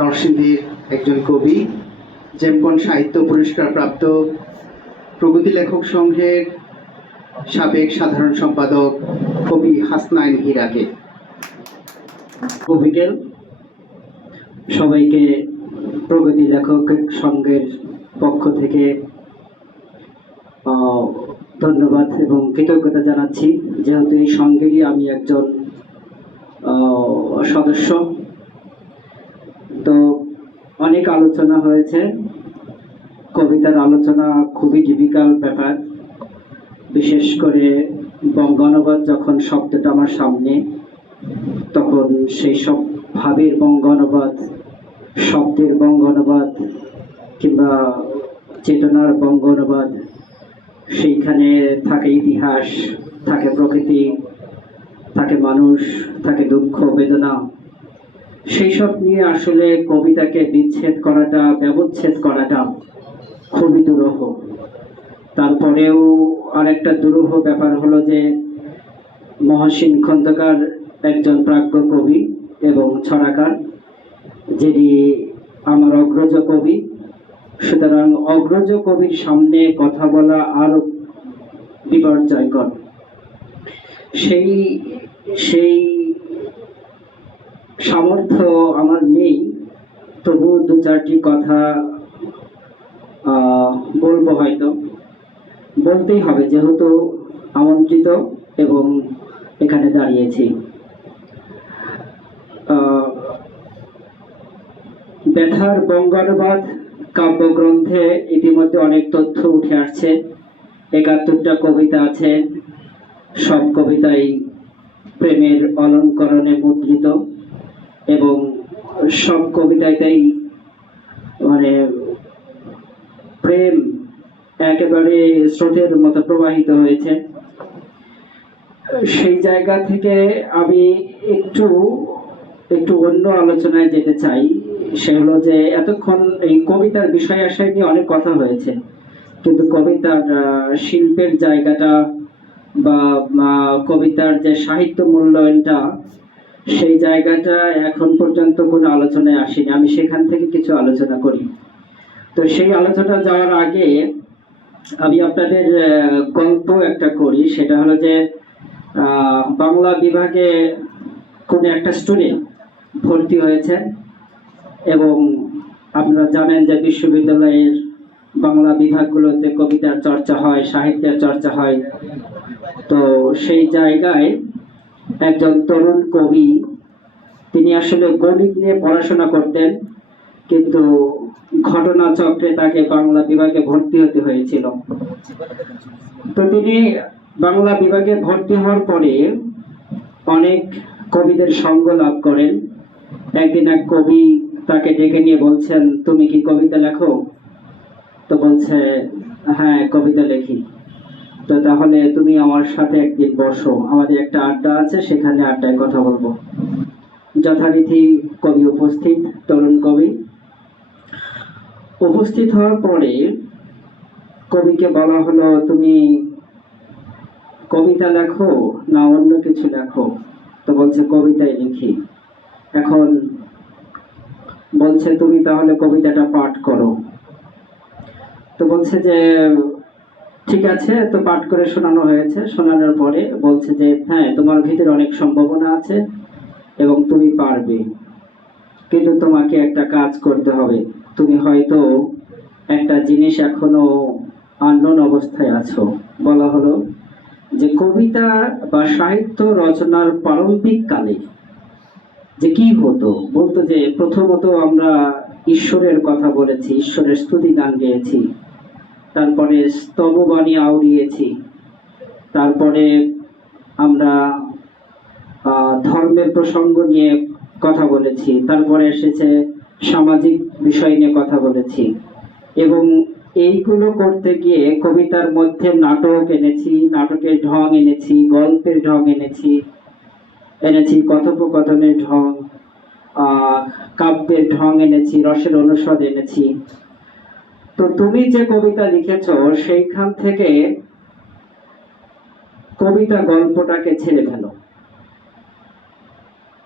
নরসিংদীর একজন কবি, জেমকন সাহিত্য পুরস্কার প্রাপ্ত প্রগতি লেখক সংঘের সাবেক সাধারণ সম্পাদক কবি হাসনাইন হীরাকে। বিকেল সবাইকে প্রগতি লেখক সংঘের পক্ষ থেকে ধন্যবাদ এবং কৃতজ্ঞতা জানাচ্ছি, যেহেতু এই সংঘেরই আমি একজন সদস্য। তো অনেক আলোচনা হয়েছে, কবিতার আলোচনা খুবই ডিফিকাল্ট ব্যাপার, বিশেষ করে বঙ্গানুবাদ যখন শব্দটা আমার সামনে, তখন সেই সব ভাবের বঙ্গানুবাদ, শব্দের বঙ্গানুবাদ কিংবা চেতনার বঙ্গানুবাদ, সেইখানে থাকে ইতিহাস, থাকে প্রকৃতি, থাকে মানুষ, থাকে দুঃখ বেদনা। সেই সব নিয়ে আসলে কবিতাকে বিচ্ছেদ করাটা, ব্যবচ্ছেদ করাটা খুবই দুরূহ। তারপরেও আরেকটা দুরূহ ব্যাপার হলো যে মহসিন খন্দকার একজন প্রাজ্ঞ কবি এবং ছড়াকার, যিনি আমার অগ্রজ কবি। সুতরাং অগ্রজ কবির সামনে কথা বলা আরো বিপর্যয়কর। সেই সেই সামর্থ্য আমার নেই, তবু দু চারটি কথা বলবো, হয়তো বলতেই হবে যেহেতু আমন্ত্রিত এবং এখানে দাঁড়িয়েছি। ব্যথার বঙ্গানুবাদ কাব্যগ্রন্থে ইতিমধ্যে অনেক তথ্য উঠে আসছে। ৭১টা কবিতা আছে, সব কবিতাই প্রেমের অলঙ্করণে মুদ্রিত এবং সব কবিতাতেই মানে প্রেম একেবারে স্রোতের মতো প্রবাহিত হয়েছে। সেই জায়গা থেকে আমি একটু অন্য আলোচনায় যেতে চাই। সে হলো যে এতক্ষণ এই কবিতার বিষয় আশয় নিয়ে অনেক কথা হয়েছে, কিন্তু কবিতার শিল্পের জায়গাটা বা কবিতার যে সাহিত্য মূল্যায়নটা, সেই জায়গাটা এখন পর্যন্ত কোনো আলোচনায় আসেনি। আমি সেখান থেকে কিছু আলোচনা করি। তো সেই আলোচনা যাওয়ার আগে আমি আপনাদের গল্প একটা করি। সেটা হলো যে বাংলা বিভাগে কোনো একটা স্টুডেন্ট ভর্তি হয়েছে এবং আপনারা জানেন যে বিশ্ববিদ্যালয়ের বাংলা বিভাগগুলোতে কবিতার চর্চা হয়, সাহিত্যের চর্চা হয়। তো সেই জায়গায় একজন তরুণ কবি, তিনি আসলে গণিত নিয়ে পড়াশোনা করতেন, কিন্তু ঘটনাচক্রে তাকে বাংলা বিভাগে ভর্তি হতে হয়েছিল। তো তিনি বাংলা বিভাগে ভর্তি হওয়ার পরে অনেক কবিদের সঙ্গ লাভ করেন। একদিন এক কবি তাকে ডেকে নিয়ে বলছেন, তুমি কি কবিতা লেখো? তো বলছে, হ্যাঁ কবিতা লেখি। তো তাহলে তুমি আমার সাথে একদিন বসো, আমাদের একটা আড্ডা আছে, সেখানে আড্ডায় কথা বলবো। যথারীতি কবি উপস্থিত, তরুণ কবি উপস্থিত হওয়ার পরে কবিকে বলা হলো, তুমি কবিতা লেখো না অন্য কিছু লেখো? তো বলছে কবিতাই লিখি। এখন বলছে তুমি তাহলে কবিতাটা পাঠ করো। তো বলছে যে ঠিক আছে। তো পাঠ করে শোনানো হয়েছে। শোনানোর পরে বলছে যে হ্যাঁ, তোমার ভিতরে অনেক সম্ভাবনা আছে এবং তুমি পারবে, কিন্তু তোমাকে একটা কাজ করতে হবে। তুমি হয়তো একটা জিনিস এখনো আননোন অবস্থায় আছো। বলা হলো যে কবিতা বা সাহিত্য রচনার প্রারম্ভিক কালে যে কি হতো, বলতো যে প্রথমত আমরা ঈশ্বরের কথা বলেছি, ঈশ্বরের স্তুতি গান গেয়েছি, তারপরে স্তববাণী আওড়িয়েছি, তারপরে আমরা ধর্মের প্রসঙ্গ নিয়ে কথা বলেছি, তারপরে এসেছে সামাজিক বিষয় নিয়ে কথা বলেছি। এবং এইগুলো করতে গিয়ে কবিতার মধ্যে নাটক এনেছি, নাটকের ঢং এনেছি, গল্পের ঢং এনেছি, কথোপকথনের ঢং, কাব্যের ঢং এনেছি, রসের অনুষদ এনেছি। তো তুমি যে কবিতা লিখেছ, সেইখান থেকে কবিতা গল্পটাকে ছেড়ে ফেলো।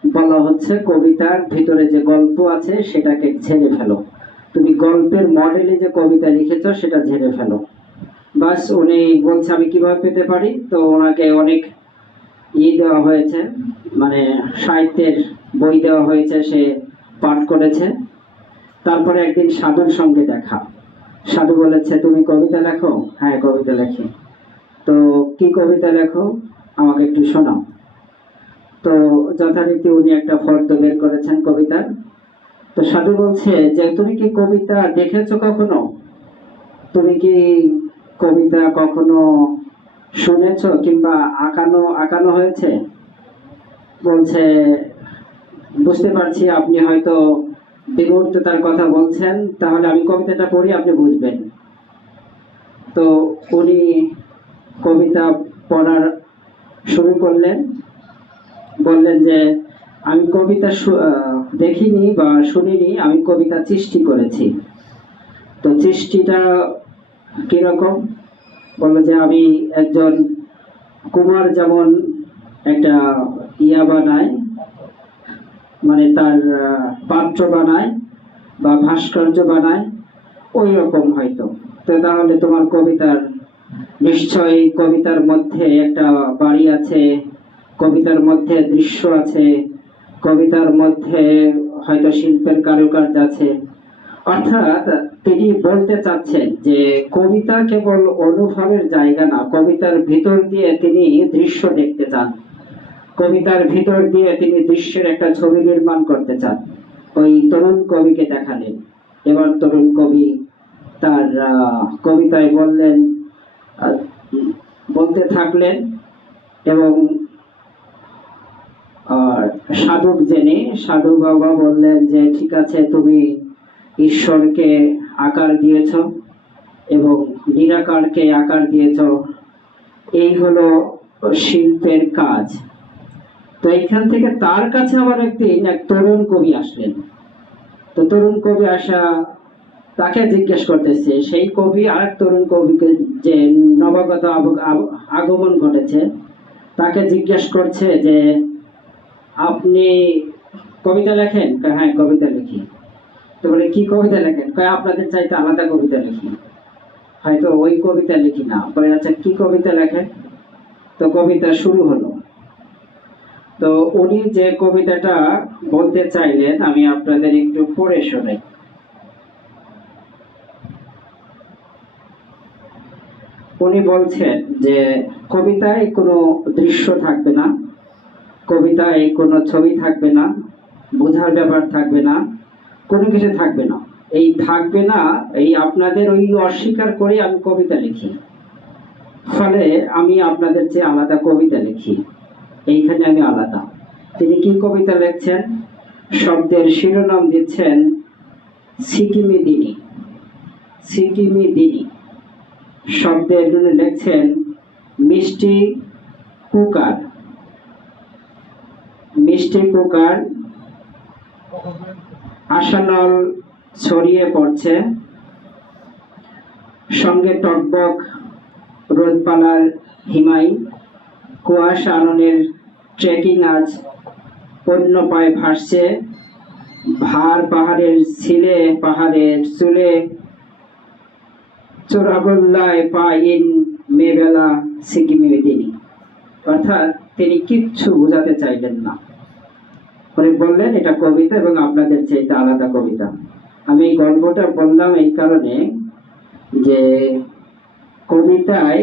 বলা হচ্ছে কবিতার ভিতরে যে গল্প আছে সেটাকে ঝেড়ে ফেলো, তুমি গল্পের মডেলে যে কবিতা লিখেছো সেটা ঝেড়ে ফেলো। বাস উনি বলছে আমি কিভাবে পেতে পারি, তো ওনাকে অনেক দেওয়া হয়েছে, মানে সাহিত্যের বই দেওয়া হয়েছে, সে পাঠ করেছে। তারপরে একদিন সাধুর সঙ্গে দেখা, সাধু বলেছে তুমি কবিতা লেখো? হ্যাঁ কবিতা লেখি। তো কি কবিতা লেখো, আমাকে একটু শোনাও। তো যথারীতি উনি একটা ফর্দ বের করেছেন কবিতার। তো সাধু বলছে যে তুমি কি কবিতা দেখেছো কখনো, তুমি কি কবিতা কখনো শুনেছো কিংবা আঁকানো আঁকানো হয়েছে? বলছে বুঝতে পারছি আপনি হয়তো বিমূর্ততার কথা বলছেন, তাহলে আমি কবিতাটা পড়ি, আপনি বুঝবেন। তো উনি কবিতা পড়ার শুরু করলেন, বললেন যে আমি কবিতা দেখিনি বা শুনিনি, আমি কবিতা সৃষ্টি করেছি। তো সৃষ্টিটা কিরকম? বললো যে আমি একজন কুমার যেমন একটা বানায়, মানে তার পাত্র বানায় বা ভাস্কর্য বানায়, ওই রকম হয়তো। তো তাহলে তোমার কবিতার নিশ্চয়ই কবিতার মধ্যে একটা বাড়ি আছে, কবিতার মধ্যে দৃশ্য আছে, কবিতার মধ্যে হয়তো শিল্পের কারুকার্য আছে। অর্থাৎ তিনি বলতে চাচ্ছেন যে কবিতা কেবল অনুভবের জায়গা না, কবিতার ভিতর দিয়ে তিনি দৃশ্য দেখতে চান, কবিতার ভিতর দিয়ে তিনি দৃশ্যের একটা ছবি নির্মাণ করতে চান। ওই তরুণ কবিকে দেখালেন। এবার তরুণ কবি তার কবিতায় বললেন, বলতে থাকলেন, এবং সাধক জেনে সাধু বাবা বললেন যে ঠিক আছে, তুমি ঈশ্বরকে আকার দিয়েছ এবং নিরাকারকে আকার দিয়েছ, এই হলো শিল্পের কাজ। তো এইখান থেকে তার কাছে আবার একদিন এক তরুণ কবি আসলেন। তো তরুণ কবি আসা তাকে জিজ্ঞেস করতেছে, সেই কবি আর এক তরুণ কবিকে, যে নবাগত আগমন ঘটেছে, তাকে জিজ্ঞেস করছে যে আপনি কবিতা লেখেন? হ্যাঁ কবিতা লিখি। তো বলে কি কবিতা লেখেন? আপনাদের চাইতে আলাদা কবিতা লিখি, হয়তো ওই কবিতা লিখি না। বলে আচ্ছা কি কবিতা লেখেন? তো কবিতা শুরু হলো। তো উনি যে কবিতাটা বলতে চাইলেন আমি আপনাদের একটু পড়ে শোনাই। উনি বলছেন যে কবিতায় কোনো দৃশ্য থাকবে না, কবিতায় কোনো ছবি থাকবে না, বোঝার ব্যাপার থাকবে না, কোনো কিছু থাকবে না। এই থাকবে না, এই আপনাদের ওই অস্বীকার করে আমি কবিতা লিখি, ফলে আমি আপনাদের চেয়ে আলাদা কবিতা লিখি, এইখানে আমি আলাদা। তিনি কি কবিতা লিখছেন? শব্দের শিরোনাম দিচ্ছেন সিকিমি দিনী, সিকিমি দিনী। শব্দের লিখছেন মিষ্টি কুকার, মিষ্টি কুকার, আশানল ছড়িয়ে পড়ছে, সঙ্গে টকবক রোদপালার হিমাই, কুয়াশা আননের ট্রেকিং আজ পণ্য পায়ে ভাসছে, ভার পাহাড়ের ছিলে পাহাড়ের চুলে, চোরাগোল্লায় পাইন মেবেলা সিকিমি দিনী। অর্থাৎ তিনি কিচ্ছু বোঝাতে চাইলেন না, উনি বললেন এটা কবিতা এবং আপনাদের চাইতে আলাদা কবিতা। আমি এই গল্পটা বললাম এই কারণে যে কবিতায়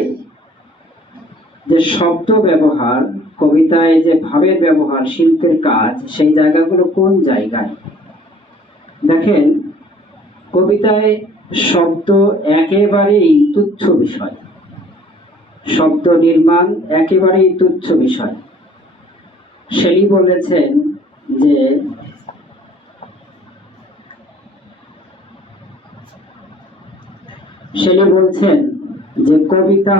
যে শব্দ ব্যবহার, কবিতায় যে ভাবের ব্যবহার, শিল্পের কাজ, সেই জায়গাগুলো কোন জায়গায়। দেখেন কবিতায় শব্দ একেবারেই তুচ্ছ বিষয়, শব্দ নির্মাণ একেবারেই তুচ্ছ বিষয়। শেলি বলেছেন যে শেলি বলছেন যে কবিতা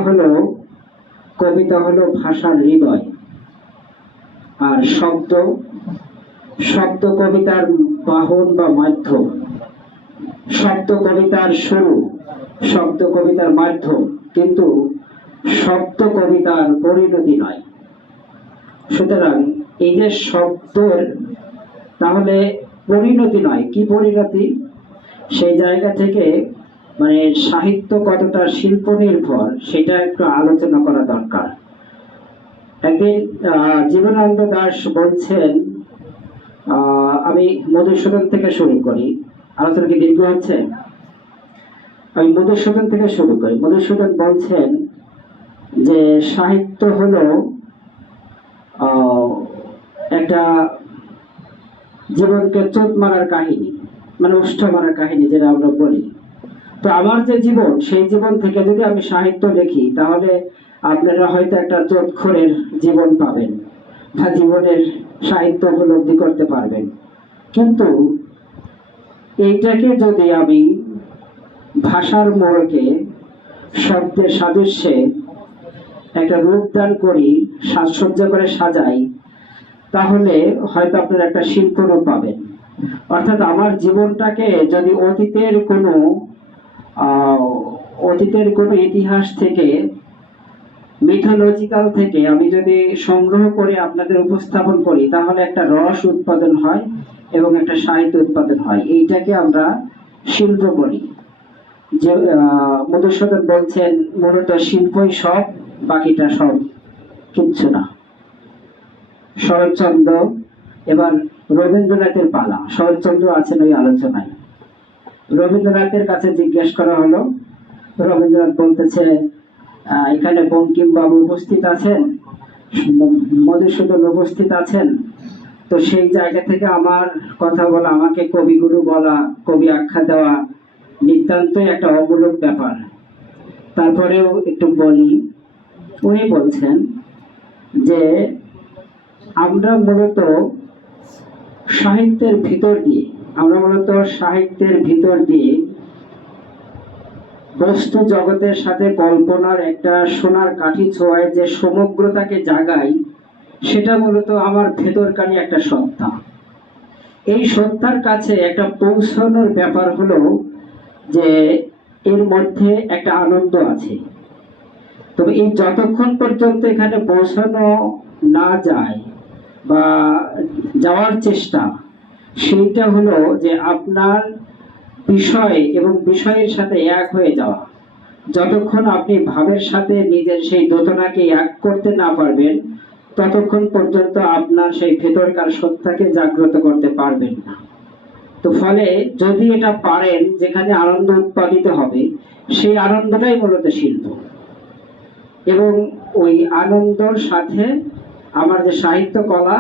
হলো ভাষার হৃদয়, আর শব্দ কবিতার বাহন বা মাধ্যম, শব্দ কবিতার শুরু, শব্দ কবিতার মাধ্যম, কিন্তু শব্দ কবিতার পরিণতি নয়। সুতরাং এই যে শব্দর তাহলে পরিণতি নয়, কি পরিণতি? সেই জায়গা থেকে মানে সাহিত্য কতটা শিল্প নির্ভর সেটা একটু আলোচনা করা দরকার। একদিন জীবনানন্দ দাশ বলছেন, আমি মধুসূদন থেকে শুরু করি, আলোচনা কি দীর্ঘ হচ্ছে? আমি মধুসূদন থেকে শুরু করি। মধুসূদন বলছেন যে সাহিত্য হলো একটা জীবনকে চোট মারার কাহিনী, মানে উষ্ঠ মারার কাহিনী যেটা আমরা বলি। তো আমার যে জীবন, সেই জীবন থেকে যদি আমি সাহিত্য লিখি তাহলে আপনারা হয়তো একটা চোটখোরের জীবন পাবেন বা জীবনের সাহিত্য উপলব্ধি করতে পারবেন। কিন্তু এইটাকে যদি আমি ভাষার মোড়কে শব্দের সাদৃশ্যে একটা রূপদান করি, সাজসজ্জা করে সাজাই, তাহলে হয়তো আপনারা একটা শিল্পরূপ পাবেন। অর্থাৎ আমার জীবনটাকে যদি অতীতের কোনো ইতিহাস থেকে, মিথোলজিক্যাল থেকে আমি যদি সংগ্রহ করে আপনাদের উপস্থাপন করি তাহলে একটা রস উৎপাদন হয় এবং একটা সাহিত্য উৎপাদন হয়। এইটাকে আমরা শিল্প বলি। যে মধুসূদন বলছেন মূলত শিল্পই সব, বাকিটা সব কিচ্ছু না। শরৎচন্দ্র, এবার রবীন্দ্রনাথের পালা। শরৎচন্দ্র আছেন ওই আলোচনায়। রবীন্দ্রনাথের কাছে জিজ্ঞেস করা হলো, রবীন্দ্রনাথ বলতেছে এখানে বঙ্কিম বাবু উপস্থিত আছেন, মধুসূদন উপস্থিত আছেন, তো সেই জায়গা থেকে আমার কথা বলা, আমাকে কবিগুরু বলা, কবি আখ্যা দেওয়া নিতান্তই একটা অমূলক ব্যাপার। তারপরেও একটু বলি, উনি বলছেন যে আমরা মূলত সাহিত্যের ভিতর দিয়ে বস্তু জগতের সাথে কল্পনার একটা সোনার কাঠি ছোঁয়ায় যে সমগ্রতাকে জাগাই, সেটা মূলত আমার ভেতরকারই একটা সত্তা। এই সত্তার কাছে একটা পৌঁছানোর ব্যাপার হলো যে এর মধ্যে একটা আনন্দ আছে। তবে এই যতক্ষণ পর্যন্ত এখানে পৌঁছানো না যায় বা যাওয়ার চেষ্টা, সেইটা হলো যে আপনার বিষয় এবং বিষয়ের সাথে এক হয়ে যাওয়া। যতক্ষণ আপনি ভাবের সাথে নিজের সেই দোতনাকে এক করতে না পারবেন ততক্ষণ পর্যন্ত আপনার সেই ভেতরকার সত্তাকে জাগ্রত করতে পারবেন না। তো ফলে যদি এটা পারেন, যেখানে আনন্দ উৎপাদিত হবে, সেই আনন্দটাই মূলত শিল্প। এবং ওই আনন্দর সাথে আমার যে সাহিত্য কলা,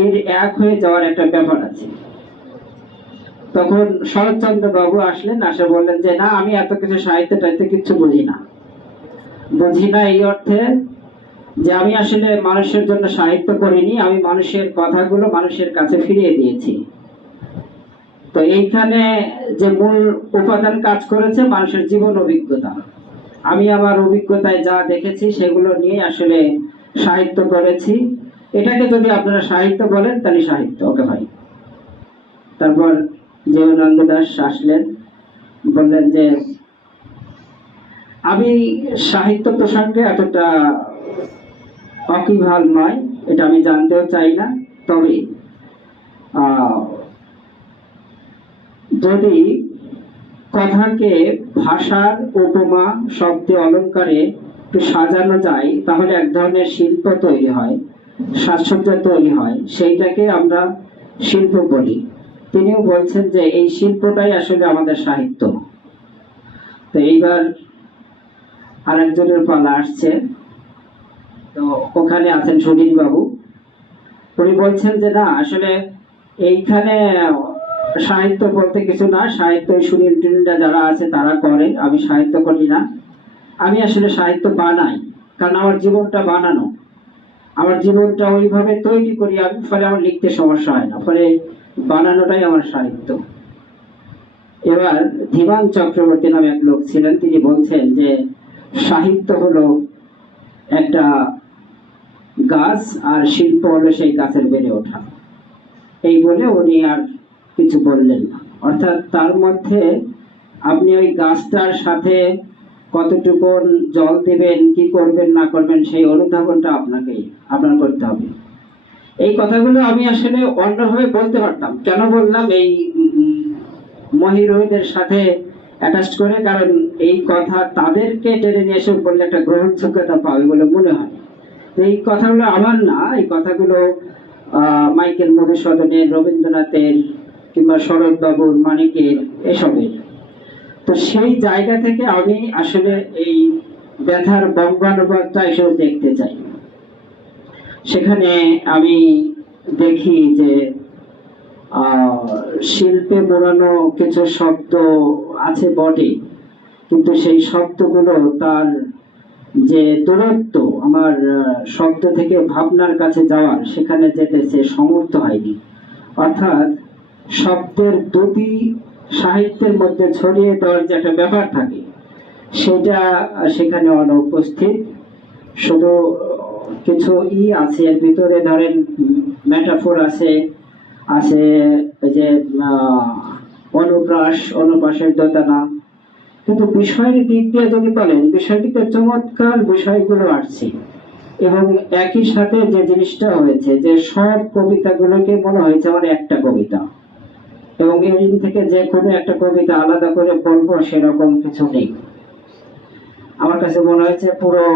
এর এক হয়ে যাওয়ার একটা ব্যাপার আছে। তখন শরৎচন্দ্র বাবু আসলেন, আসে বললেন যে না, আমি এত কিছু সাহিত্য টাইতে কিছু বুঝি না। এই অর্থে যে আমি আসলে মানুষের জন্য সাহিত্য করিনি, আমি মানুষের কথাগুলো মানুষের কাছে ফিরিয়ে দিয়েছি। তো এইখানে যে মূল উপাদান কাজ করেছে মানুষের জীবন অভিজ্ঞতা। আমি আমার অভিজ্ঞতায় যা দেখেছি সেগুলো নিয়ে আসলে সাহিত্য করেছি। এটাকে যদি আপনারা সাহিত্য বলেন তাহলে সাহিত্য, ওকে ভাই। তারপর জীবনানন্দ দাশ আসলেন, বললেন যে আমি সাহিত্য প্রসঙ্গে এতটা অকিভাল নয়, এটা আমি জানতেও চাই না। তবে যদি কথাকে ভাষার উপমা, শব্দে, অলঙ্কারে একটু সাজানো যায় তাহলে এক ধরনের শিল্প তৈরি হয়, সাজসজ্জা তৈরি হয়, সেইটাকে আমরা শিল্প বলি। তিনিও বলছেন যে এই শিল্পটাই আসলে আমাদের সাহিত্য। তো এইবার আরেকজনের পালা আসছে, তো ওখানে আছেন সুধীন বাবু। উনি বলছেন যে না, আসলে এইখানে সাহিত্য বলতে কিছু না, সাহিত্য সুনীল টুনিলরা যারা আছে তারা করে, আমি সাহিত্য করি না। আমি আসলে সাহিত্য বানাই, কারণ আমার জীবনটা বানানো, আমার জীবনটা ওইভাবে তৈরি করি আমি, ফলে আমার লিখতে সমস্যা হয় না, ফলে বানানোটাই আমার সাহিত্য। এবার ধীমান চক্রবর্তী নামে এক লোক ছিলেন, তিনি বলছেন যে সাহিত্য হলো একটা গাছ আর শিল্প হলো সেই গাছের বেড়ে ওঠা। এই বলে উনি আর কিছু বললেন না। অর্থাৎ তার মধ্যে আপনি ওই গাছটার সাথে কতটুকু জল দেবেন, কি করবেন না করবেন, সেই অনুধাবনটা আপনার করতে হবে। এই কথাগুলো আমি আসলে অন্যভাবে বলতে পারতাম। কেন বললাম এই মহিরুহদের সাথে অ্যাটাচ করে, কারণ এই কথা তাদেরকে টেনে নিয়ে এসে বললে একটা গ্রহণযোগ্যতা পাবে বলে মনে হয়। তো এই কথাগুলো আমার না, এই কথাগুলো মাইকেল মধুসূদনের, রবীন্দ্রনাথের, কিংবা শরৎবাবুর, মানিকের, এসবের। তো সেই জায়গা থেকে আমি আসলে এই ব্যথার বঙ্গানুবাদটা এসব দেখতে চাই। সেখানে আমি দেখি যে শিল্পে মোড়ানো কিছু শব্দ আছে বটে, কিন্তু সেই শব্দগুলো তার যে দূরত্ব আমার শব্দ থেকে ভাবনার কাছে যাওয়ার, সেখানে যেতে সে সমর্থ হয়নি। অর্থাৎ শব্দের দুটি সাহিত্যের মধ্যে ছড়িয়ে দেওয়ার যে একটা ব্যাপার থাকে, সেটা সেখানে অনুপস্থিত। শুধু কিছু আছে এর ভিতরে, ধরেন মেটাফোর আছে, আছে যে অনুপ্রাসের দোতানা, কিন্তু বিষয়ের দিক দিয়ে যদি বলেন, বিষয়টিতে চমৎকার বিষয়গুলো আসছে। এবং একই সাথে যে জিনিসটা হয়েছে যে সব কবিতাগুলোকে মনে হয়েছে আমার একটা কবিতা, এবং এর থেকে যে কোনো একটা কবিতা আলাদা করে বলবো সেরকম কিছু নেই। আমার কাছে মনে হয়েছে পুরো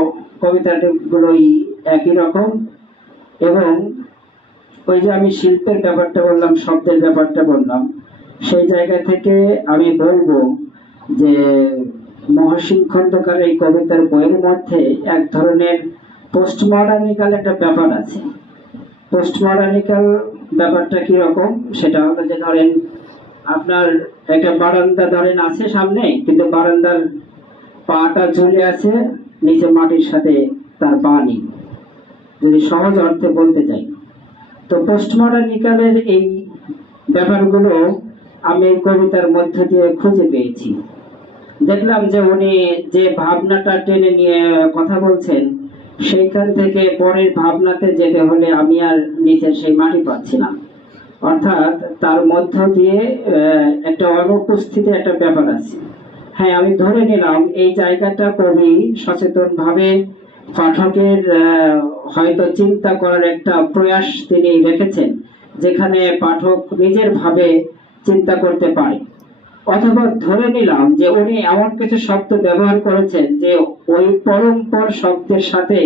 কবিতাগুলোই একই রকম। এবং ওই যে আমি শিল্পের ব্যাপারটা বললাম, শব্দের ব্যাপারটা বললাম, সেই জায়গা থেকে আমি বলবো যে মহসিন খন্দকারের এই কবিতার বইয়ের মধ্যে এক ধরনের পোস্টমডার্নিক্যাল একটা ব্যাপার আছে। পোস্টমডার্নিক্যাল ব্যাপারটা কি রকম, সেটা হলো যে ধরেন আপনার একটা বারান্দা ধরেন আছে সামনে, কিন্তু বারান্দার পাটা ঝুলে আছে নিচে মাটির সাথে, তার পা নেই, যদি সহজ অর্থে বলতে চাই। তো পোস্টমডার্নিক্যালের এই ব্যাপারগুলো আমি এই কবিতার মধ্য দিয়ে খুঁজে পেয়েছি। দেখলাম যে উনি যে ভাবনাটা টেনে নিয়ে কথা বলছেন, সেইখান থেকে পরের ভাবনাতে যেতে হলে আমি আর নিচের সেই মাটি পাচ্ছি না। অর্থাৎ তার মধ্য দিয়ে একটা অনুপস্থিতি একটা ব্যাপার আছে। হ্যাঁ, আমি ধরে নিলাম এই জায়গাটা কবি সচেতন ভাবে পাঠকের হয়তো চিন্তা করার একটা প্রয়াস তিনি রেখেছেন, যেখানে পাঠক নিজের ভাবে চিন্তা করতে পারে। অথবা ধরে নিলাম যে উনি এমন কিছু শব্দ ব্যবহার করেছেন যে ওই পরম্পর শব্দের সাথে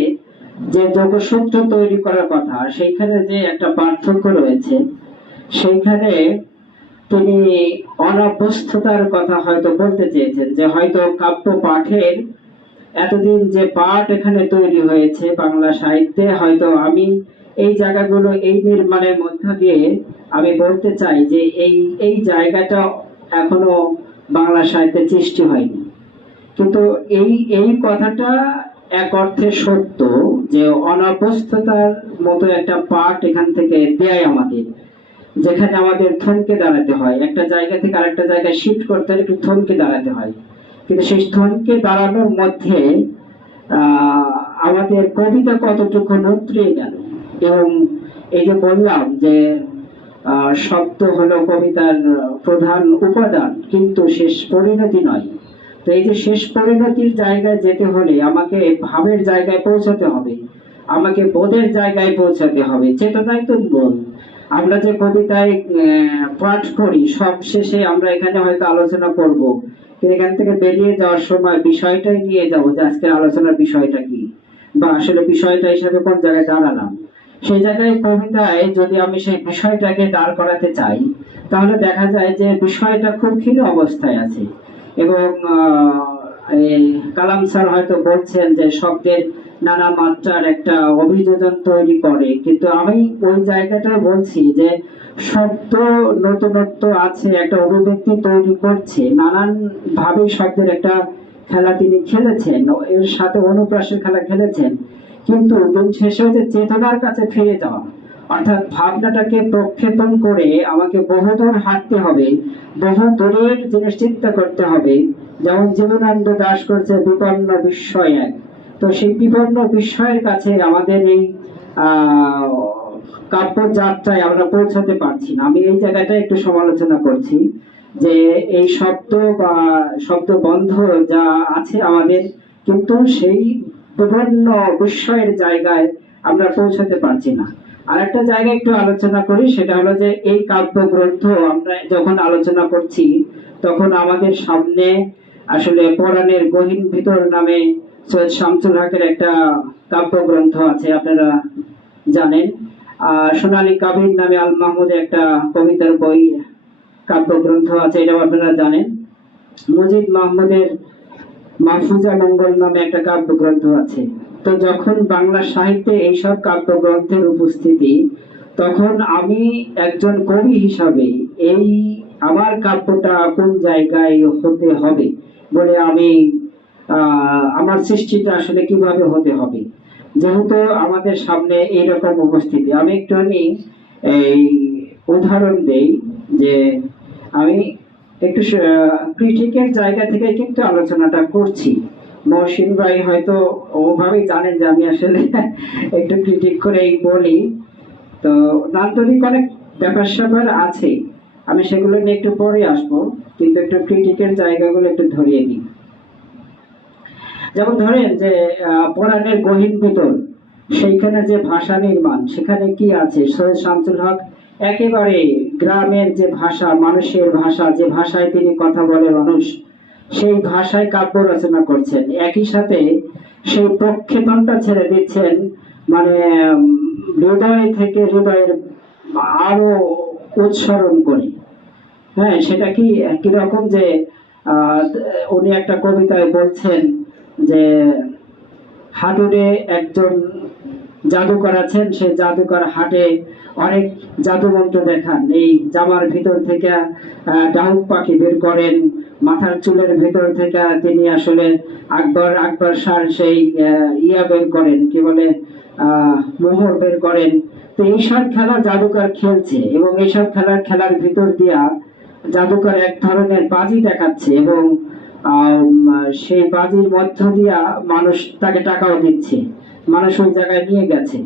যে যোগসূত্র তৈরি করার কথা, সেইখানে যে একটা পার্থক্য রয়েছে, সেইখানে তিনি অনভ্যস্ততার কথা হয়তো বলতে চেয়েছেন। যে হয়তো কাব্য পাঠের এতদিন যে পাঠ এখানে তৈরি হয়েছে বাংলা সাহিত্যে, হয়তো আমি এই জায়গাগুলো এই নির্মাণের মধ্য দিয়ে আমি বলতে চাই যে এই জায়গাটা এখনো বাংলা সাহিত্যে সৃষ্টি হয়নি। কিন্তু এই কথাটা এক অর্থে সত্য যে অনভ্যস্ততার মতো একটা পাঠ এখান থেকে দেয় আমাদের, যেখানে আমাদের থমকে দাঁড়াতে হয়, একটা জায়গা থেকে আরেকটা জায়গায় শিফট করতে হলে একটু থমকে দাঁড়াতে হয়। কিন্তু সেই থমকে দাঁড়ানোর মধ্যে আমাদের কবিতা কতটুকু নত্রিয়ে গেল। এবং এই যে বললাম যে শব্দ হলো কবিতার প্রধান উপাদান, কিন্তু শেষ পরিণতি নয়। তো এই যে শেষ পরিণতির জায়গায় যেতে হলে আমাকে ভাবের জায়গায় পৌঁছাতে হবে, আমাকে বোধের জায়গায় পৌঁছাতে হবে। চেতনাই তো বোধ। আমরা যে কবিতায় পাঠ করি, সব শেষে আমরা এখানে হয়তো আলোচনা করব, কিন্তু এখান থেকে বেরিয়ে যাওয়ার সময় বিষয়টাই নিয়ে যাবো যে আজকের আলোচনার বিষয়টা কি, বা আসলে বিষয়টা হিসাবে কোন জায়গায় দাঁড়ালাম। সেই জায়গায় কবিতায় যদি আমি সেই বিষয়টাকে দাঁড় করাতে চাই, তাহলে দেখা যায় যে বিষয়টা খুব ক্ষীণ অবস্থায় আছে। এবং কালাম স্যার হয়তো বলছেন যে শব্দের নানা মাত্রার একটা অভিযোজন তৈরি করে, কিন্তু আমি ওই জায়গাটা বলছি যে শব্দ নতুনত্ব আছে, একটা অভিব্যক্তি তৈরি করছে, নানান ভাবে শব্দের একটা খেলা তিনি খেলেছেন, এর সাথে অনুপ্রাসের খেলা খেলেছেন। কিন্তু দিন শেষে হচ্ছে চেতনার কাছে ফিরে যাওয়া, অর্থাৎ ভাবনাটাকে প্রক্ষেপণ করে আমাকে বহুদূর হাঁটতে হবে, বহু দূরের জিনিস চিন্তা করতে হবে। যেমন জীবনানন্দ দাশ করছে বিপন্ন বিস্ময় এক। তো সেই বিপন্ন বিস্ময়ের কাছে আমাদের এই কাব্য যাত্রায় আমরা পৌঁছাতে পারছি না। আমি এই জায়গাটা একটু সমালোচনা করছি যে এই শব্দ বা শব্দ বন্ধ যা আছে আমাদের, কিন্তু সেই বিভিন্ন বিস্ময়ের জায়গায় আমরা পৌঁছাতে পারছি না। আর একটা জায়গা একটু আলোচনা করি, সেটা হলো যে এই কাব্যগ্রন্থ আমরা যখন আলোচনা করছি তখন আমাদের সামনে আসলে পরাণের গহীন ভিতর নামে সৈয়দ শামসুল হকের একটা কাব্যগ্রন্থ আছে, আপনারা জানেন। আর সোনালী কাবির নামে আল মাহমুদের একটা কবিতার বই কাব্যগ্রন্থ আছে, এটাও আপনারা জানেন। মুজিব মাহমুদের মাহফুজা মঙ্গল নামে একটা কাব্যগ্রন্থ আছে। তো যখন বাংলা সাহিত্যে এইসব কাব্যগ্রন্থের উপস্থিতি, তখন আমি একজন কবি হিসাবে এই আমার কাব্যটা কোন জায়গায় হতে হবে বলে আমি আমার সৃষ্টিটা আসলে কিভাবে হতে হবে, যেহেতু আমাদের সামনে এইরকম উপস্থিতি। আমি একটুখানি এই উদাহরণ দেই যে আমি একটু ক্রিটিকের জায়গা থেকে কিন্তু আলোচনাটা করছি। মহসিন ভাই হয়তো ওভাবেই জানেন যে আমি আসলে একটু ক্রিটিক করেই বলি। তো নান্দনিক অনেক ব্যাপার স্যাপার আছে, আমি সেগুলো নিয়ে একটু পরে আসবো, কিন্তু একটু ক্রিটিকের জায়গাগুলো একটু ধরিয়ে দিই। যেমন ধরেন যে পরাণের গহীন ভিতর, সেইখানে যে ভাষা নির্মাণ, সেখানে কি আছে? সৈয়দ শামসুল হক একেবারে গ্রামের যে ভাষা, মানুষের ভাষা, যে ভাষায় তিনি কথা বলে মানুষ, সেই ভাষায় কাব্য রচনা করছেন। একই সাথে সেই প্রক্ষেপণটা ছেড়ে দিচ্ছেন, মানে হৃদয় থেকে হৃদয়ের আরো উৎসরণ করে। হ্যাঁ, সেটা কি কিরকম যে উনি একটা কবিতায় বলছেন যে হাটুরে একজন জাদুকর আছেন, সেই জাদুকর হাটে অনেক জাদুমন্ত্র দেখান। এই জামার ভিতর থেকে ডাহুক পাখি বের করেন, মাথার চুলের ভিতর থেকে তিনি আসলে আকবর শাহ সেই ইয়া বের করেন, কি বলে মোহর বের করেন। তো এইসব খেলা জাদুকর খেলছে, এবং এইসব খেলার ভিতর দিয়া জাদুকর এক ধরনের বাজি দেখাচ্ছে, এবং সেই বাজির মধ্য দিয়া মানুষ তাকে টাকাও দিচ্ছে, মানুষ ওই জায়গায় নিয়ে গেছে।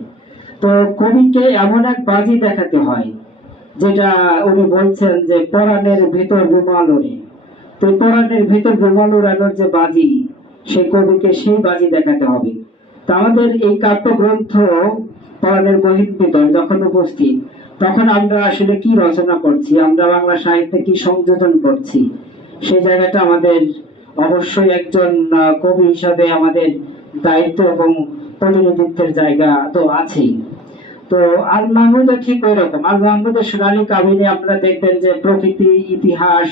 তো কবিকে এমন এক বাজি দেখাতে হয়, যেটা উনি বলছেন যে পরাণের ভিতর রুমাল ওড়ে। তো পরাণের ভিতর রুমাল ওড়ানোর যে বাজি, সেই কবিকে সেই বাজি দেখাতে হবে। তো আমাদের এই কাব্যগ্রন্থ পরাণের গহীন ভিতর যখন উপস্থিত, তখন আমরা আসলে কি রচনা করছি, আমরা বাংলা সাহিত্যে কি সংযোজন করছি, সেই জায়গাটা আমাদের অবশ্যই একজন কবি হিসাবে আমাদের দায়িত্ব এবং প্রতিনিধিত্বের জায়গা তো আছেই। তো আল মাহমুদও ঠিক ওই রকম। আল মাহমুদের সোনালী কাহিনী আপনারা দেখবেন যে প্রকৃতি, ইতিহাস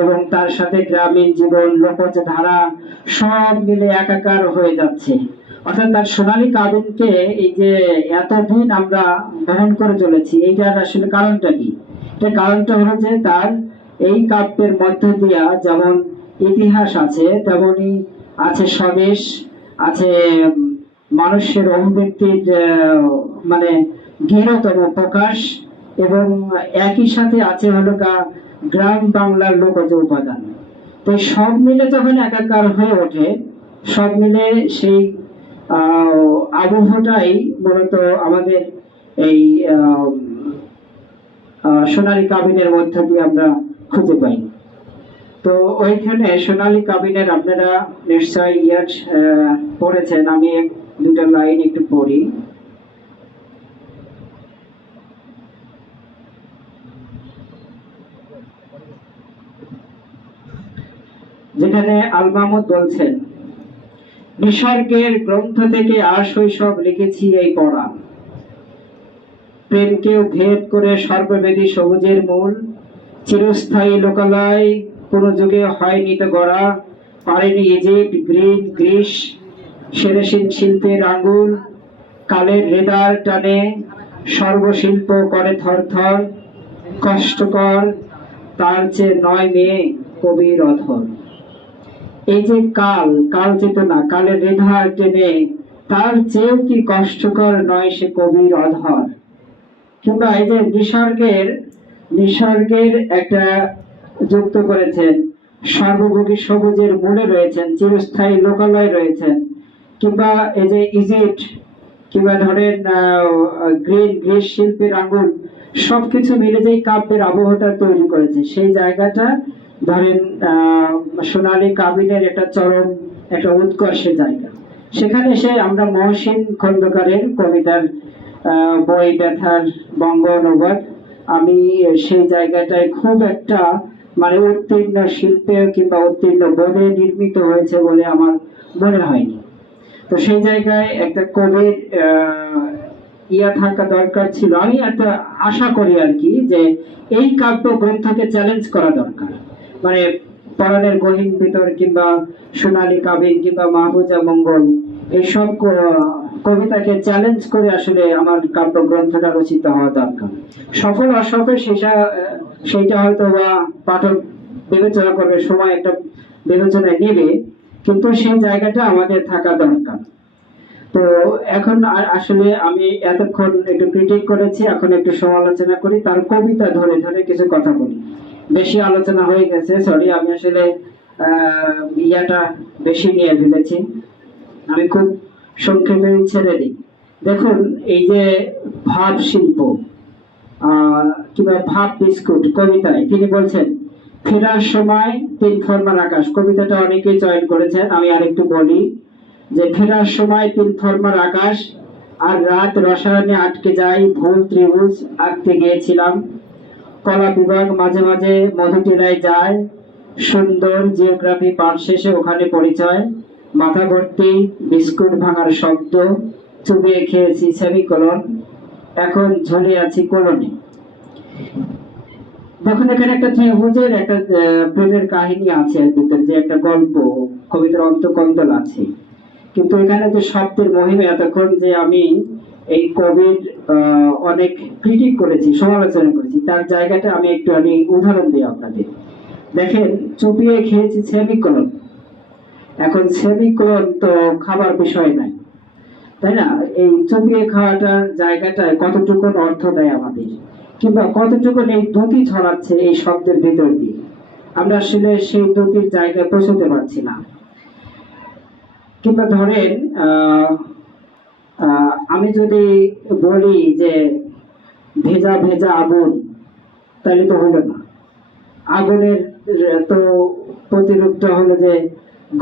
এবং তার সাথে গ্রামীণ জীবন, লোকজ ধারা সব মিলে একাকার হয়ে যাচ্ছে। অর্থাৎ তার সোনালী কাবিনকে এই যে এতদিন আমরা বহন করে চলেছি, এইটার আসলে কারণটা কি? এটা কারণটা হলো যে তার এই কাব্যের মধ্য দিয়া যেমন ইতিহাস আছে, তেমনি আছে স্বদেশ, আছে মানুষের অভিব্যক্তির মানে গৃহতম প্রকাশ, এবং একই সাথে আছে হলো গ্রাম বাংলার লোকজ উপাদান। তো সব মিলে যখন একাকার হয়ে ওঠে, সব মিলে সেই আবহটাই মূলত আমাদের এই সোনালী কাবিনের মধ্য দিয়ে আমরা খুঁজে পাই। তো ওইখানে সোনালী কাবিনের আপনারা নিশ্চয় পড়েছেন, আমি দুটো লাইন একটু পড়ি। যেখানে আল মাহমুদ বলছেন, নিসর্গের গ্রন্থ থেকে আর শৈশব লিখেছি এই পড়া, প্রেমকেও ভেদ করে সর্ববেদী সবুজের মূল, চিরস্থায়ী লোকালয় কোন যুগে হয়নি তো গড়া, পারেনি ইজিপ্ট, গ্রিস, সেরেসিন শিল্পের আঙ্গুল, কালের রেদার টানে সর্বশিল্প করে থরথর, কষ্টকর তার চেয়ে নয় মেয়ে কবির অধর। এই যে কাল চেতনা, কালের রেধার টেনে তার চেয়েও কি কষ্টকর নয় সে কবির অধর। কিংবা এই যে নিসর্গের একটা যুক্ত করেছেন, সর্বভোগী সবুজের মূলে রয়েছেন, চিরস্থায়ী লোকালয় রয়েছেন। কিংবা এই যে ইজিপ্ট, কিংবা ধরেন গ্রিস শিল্পের আঙ্গুল, সবকিছু মিলে যে কাব্যের আবহটা তৈরি করেছে, সেই জায়গাটা ধরেন সোনালী কাবিনের একটা চরম একটা উৎকর্ষের জায়গা। সেখানে এসে আমরা মহসিন খন্দকারের কবিতার বই ব্যথার বঙ্গ অনুবাদ, আমি সেই জায়গাটায় খুব একটা মানে উত্তীর্ণ শিল্পে কিংবা উত্তীর্ণ বোধে নির্মিত হয়েছে বলে আমার মনে হয়নি। তো সেই জায়গায় একটা কবির ইয়া থাকা দরকার ছিল। আমি একটা আশা করি আর কি যে এই কাব্য গ্রন্থকে চ্যালেঞ্জ করা দরকার, মানে পরাণের গহীন ভিতর কিংবা সোনালী কাবিন কিংবা মাহফুজা মঙ্গল এইসব কবিতাকে চ্যালেঞ্জ করে আসলে আমার কাব্য গ্রন্থটা রচিত হওয়া দরকার। সফল অসফল সেইটা হয়তো বা পাঠক বিবেচনা করবে, সময় একটা বিবেচনায় নেবে, কিন্তু সেই জায়গাটা আমাদের থাকা দরকার। তো এখন আসলে আমি এতক্ষণ একটু ক্রিটিক করেছি, এখন একটু সমালোচনা করি, তার কবিতা ধরে ধরে কিছু কথা বলি। বেশি আলোচনা হয়ে গেছে, সরি, আমি আসলে ইয়াটা বেশি নিয়ে ফেলেছি, আমি খুব সংক্ষেপে ছেড়ে দিই। দেখুন, এই যে ভাব শিল্প কিংবা ভাব বিস্কুট কবিতায় তিনি বলছেন ফেরার সময় 3 ফরমার আকাশ, কবিতাটা অনেকেই চয়ন করেছেন, আমি আরেকটু বলি যে ফেরার সময় 3 ফরমার আকাশ, আর রাত রসায়নে আটকে যাই, ভুল ত্রিভুজ আঁকতে গিয়েছিলাম, কলা বিভাগ মাঝে মাঝে মধুটিরায় যায়, সুন্দর জিওগ্রাফি পাঠ শেষে ওখানে পরিচয়, মাথা ভর্তি বিস্কুট ভাঙার শব্দ, চুবিয়ে খেয়েছি সেমিকোলন, এখন ঝুলে আছি কোলনে। দেখুন, এখানে একটা ত্রিভুজের একটা প্রেমের কাহিনী আছে এর ভিতর, যে একটা গল্প কবিতার অন্তকন্দল আছে, কিন্তু এখানে যে শব্দের মহিমা, এতক্ষণ যে আমি এই কবির অনেক ক্রিটিক করেছি, সমালোচনা করেছি, তার জায়গাটা আমি একটু উদাহরণ দিই আপনাদের। দেখেন, চুপিয়ে খেয়েছি সেমিকোলন, এখন সেমিকোলন তো খাবার বিষয় নাই, তাই না? এই চুপিয়ে খাওয়াটার জায়গাটায় কতটুকু অর্থ দেয় আমাদের, কিংবা কতটুকু এই দ্যুতি ছড়াচ্ছে এই শব্দের ভিতর দিয়ে, আমরা আসলে সেই দ্যুতির জায়গায় পৌঁছতে পারছি না। কিংবা ধরেন আমি যদি বলি যে ভেজা ভেজা আগুন, তাহলে তো হলো না। আগুনের তো প্রতিরূপটা হলো যে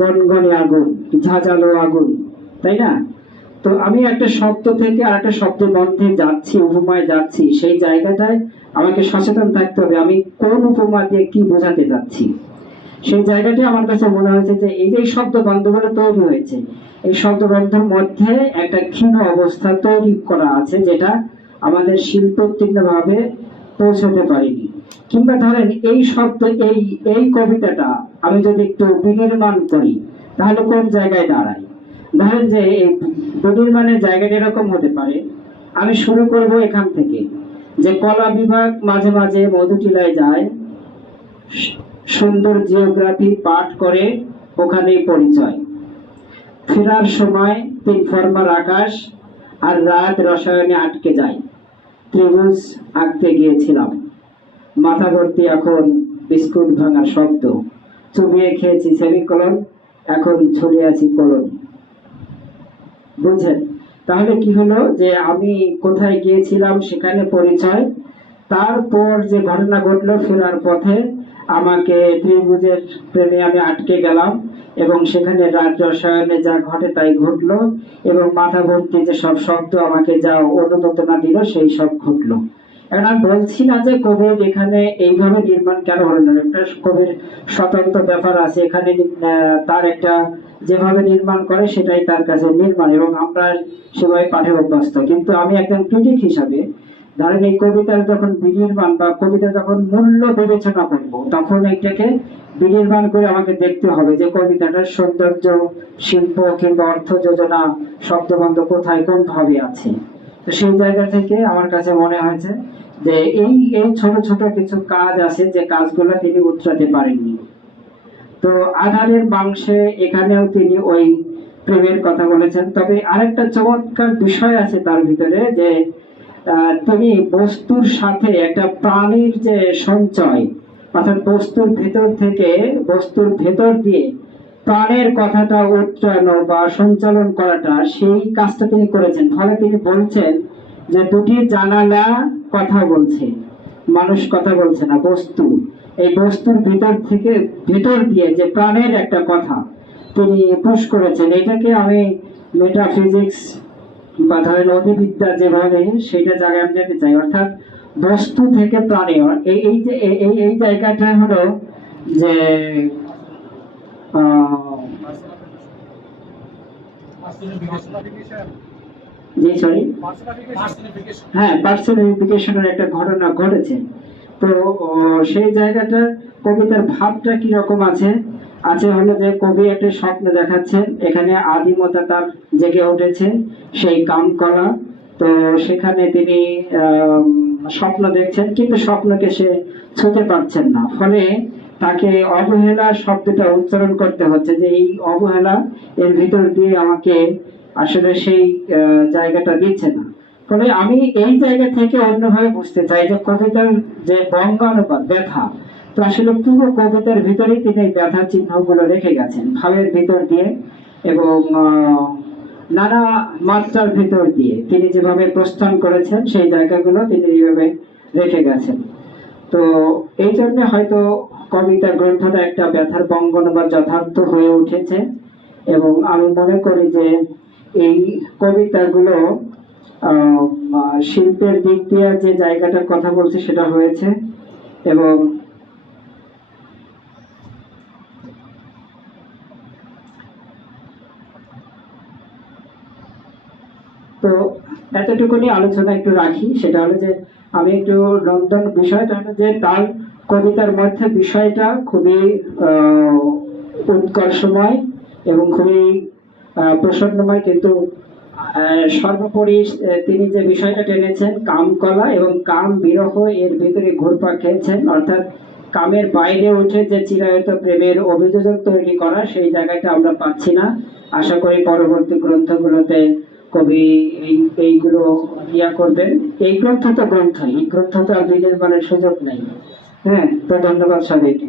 গনগনে আগুন, ঝাঁঝালো আগুন, তাই না? তো আমি একটা শব্দ থেকে আর একটা শব্দের মধ্যে যাচ্ছি, উপমায় যাচ্ছি, সেই জায়গাটায় আমাকে সচেতন থাকতে হবে আমি কোন উপমা দিয়ে কি বোঝাতে যাচ্ছি। সেই জায়গাটি আমার কাছে মনে হয়েছে যে এই যে শব্দ বন্ধগুলো তৈরি হয়েছে, এই শব্দ বন্ধের মধ্যে একটা ক্ষীণ অবস্থা তৈরি করা আছে, যেটা আমাদের শিল্পোত্তীর্ণ ভাবে পৌঁছতে পারিনি। কিংবা ধরেন এই শব্দ, এই কবিতাটা আমি যদি একটু বিনির্মাণ করি, তাহলে কোন জায়গায় দাঁড়াই? ধরেন যে এই বিনির্মাণের জায়গাটা এরকম হতে পারে, আমি শুরু করব এখান থেকে যে কলা বিভাগ মাঝে মাঝে মধুটিলায় যায়, সুন্দর জিওগ্রাফি পাঠ করে ওখানেই পরিচয়, ফেরার সময় 3 ফরমার আকাশ, আর রাত রসায়নে আটকে যায়, ত্রিভুজ আঁকতে গিয়েছিলাম, মাথা ভর্তি এখন বিস্কুট ভাঙার শব্দ, চুবিয়ে খেয়েছি সেমিকোলন, এখন ঝুলে আছি কোলন। বুঝছেন? তাহলে কি হলো যে আমি কোথায় গিয়েছিলাম সেখানে পরিচয়, তারপর যে ঘটনা ঘটলো ফেরার পথে আমাকে ত্রিভুজের প্রেমে আমি আটকে গেলাম, এবং সেখানে রাত রসায়নে যা ঘটে তাই ঘটলো, এবং মাথা ভর্তি যে সব শব্দ আমাকে যা অনুপ্রেরণা দিল সেই সব ঘটলো। এখন আমি বলছি না যে কবির এখানে এইভাবে নির্মাণ কেন হলো না, একটা কবির স্বতন্ত্র ব্যাপার আছে এখানে, তার একটা যেভাবে নির্মাণ করে সেটাই তার কাছে নির্মাণ, এবং আমরা সেভাবে পাঠে অভ্যস্ত। কিন্তু আমি একজন ক্রিটিক হিসাবে ধরেন এই কবিতার যখন বিনির্মাণ বা কবিতা যখন মূল্য বিবেচনা করব, তখন এটাকে বিনির্মাণ করে আমাকে দেখতে হবে যে কবিতাটার সৌন্দর্য, শিল্প কিংবা অর্থ যোজনা, শব্দবন্ধ কোথায় কোন ভাবে আছে। তো সেই জায়গা থেকে আমার কাছে মনে হয়েছে যে এই ছোট ছোট কিছু কাজ আছে, যে কাজগুলো তিনি উতরাতে পারেননি। তো আধারের মাংসে এখানেও তিনি ওই প্রেমের কথা বলেছেন। তবে আরেকটা চমৎকার বিষয় আছে তার ভিতরে, যে তিনি বস্তুর সাথে একটা প্রাণীর যে সঞ্চয়, অর্থাৎ বস্তুর ভেতর থেকে, বস্তুর ভেতর দিয়ে প্রাণের কথাটা উত্তরানো বা সঞ্চালন করাটা, সেই কাজটা তিনি করেছেন। ফলে তিনি বলছেন যে দুটি জানালা কথা বলছে, মানুষ কথা বলছে না, বস্তু, এই বস্তুর ভিতর থেকে, ভেতর দিয়ে যে প্রাণের একটা কথা তিনি পুশ করেছেন। এটাকে আমি মেটাফিজিক্স বা ধরেন অধিবিদ্যা যেভাবে সেইটা জায়গায় আমি যেতে চাই, অর্থাৎ বস্তু থেকে প্রাণী। এই যে এই জায়গাটা হলো যে আহ, জি সরি, হ্যাঁ, পার্সোনিফিকেশনের একটা ঘটনা ঘটেছে। তো সেই জায়গাটা কবিতার ভাবটা কি রকম আছে, আছে হলো যে কবি একটা স্বপ্ন দেখাচ্ছেন, এখানে আদিমতা তার জেগে উঠেছে, সেই কামকলা। তো সেখানে তিনি স্বপ্ন দেখছেন, কিন্তু স্বপ্নকে সে ছুঁতে পারছেন না, ফলে তাকে অবহেলা শব্দটা উচ্চারণ করতে হচ্ছে, যে এই অবহেলা এর ভিতর দিয়ে আমাকে আসলে সেই জায়গাটা দিচ্ছে না। ফলে আমি এই জায়গা থেকে অন্যভাবে বুঝতে চাই যে কবিতার যে বঙ্গানুবাদ ব্যথা, তো আসলে পুরো কবিতার ভিতরেই তিনি এই ব্যথা চিহ্নগুলো রেখে গেছেন ভাবের ভিতর দিয়ে, এবং নানা মাত্রার ভিতর দিয়ে তিনি যেভাবে প্রস্থান করেছেন সেই জায়গাগুলো তিনি এইভাবে রেখে গেছেন। তো এই জন্য হয়তো কবিতা গ্রন্থটা একটা ব্যথার বঙ্গানুবাদ যথার্থ হয়ে উঠেছে। এবং আমি মনে করি যে এই কবিতাগুলো শিল্পের দিক দিয়ে যে জায়গাটার কথা বলছে সেটা হয়েছে। এবং তো এতটুকুনি আলোচনা একটু রাখি, সেটা হলো যে আমি একটু নন্দন বিষয়টা হলো যে তার কবিতার মধ্যে বিষয়টা খুবই উৎকর্ষময় এবং খুবই প্রসন্নময়, কিন্তু সর্বোপরি তিনি যে বিষয়টা টেনেছেন কামকলা এবং কাম বিরহ এর ভিতরে ঘুরপাক খেয়েছেন, অর্থাৎ কামের বাইরে উঠে যে চিরায়ত প্রেমের অভিযোজন তৈরি করা, সেই জায়গাটা আমরা পাচ্ছি না। আশা করি পরবর্তী গ্রন্থগুলোতে কবি এইগুলো ইয়া করবেন। এই গ্রন্থ তো গ্রন্থ, এই গ্রন্থ তো আর বিনির্মাণের সুযোগ নেই। হ্যাঁ, তো ধন্যবাদ সবাইকে।